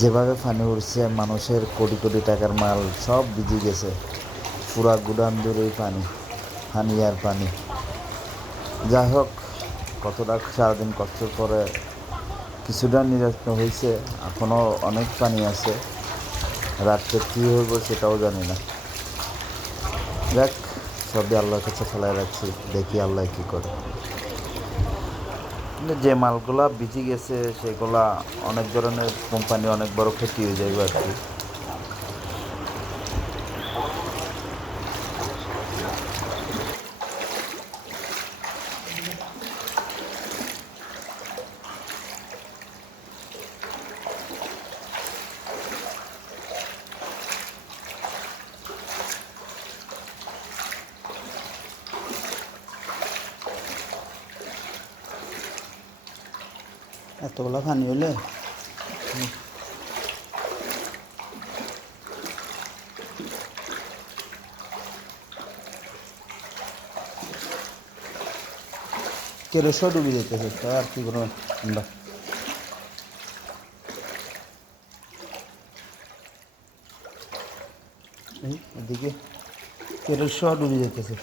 যেভাবে পানি উঠছে মানুষের কোটি কোটি টাকার মাল সব ভিজে গেছে। পুরা গুদাম জুড়েই পানি, পানি আর পানি। যাই হোক, কতটা সারাদিন কষ্টের পরে কিছুটা নিরাশ হয়েছে। এখনও অনেক পানি আছে, রাত্রে কী হইব সেটাও জানি না। দেখ, সবই আল্লাহর কাছে ফেলায় রাখছি, দেখি আল্লাহ কী করে। কিন্তু যে মালগুলা ভিজে গেছে সেগুলা অনেক ধরনের কোম্পানি অনেক বড় ক্ষতি হয়ে যাবে আর কি। এতগুলা পানি হইলে কেরোসো ডুবে যেতেছে, তাই আর কি করবো আমরা। এদিকে কেরোসো ডুবে যেতেছে।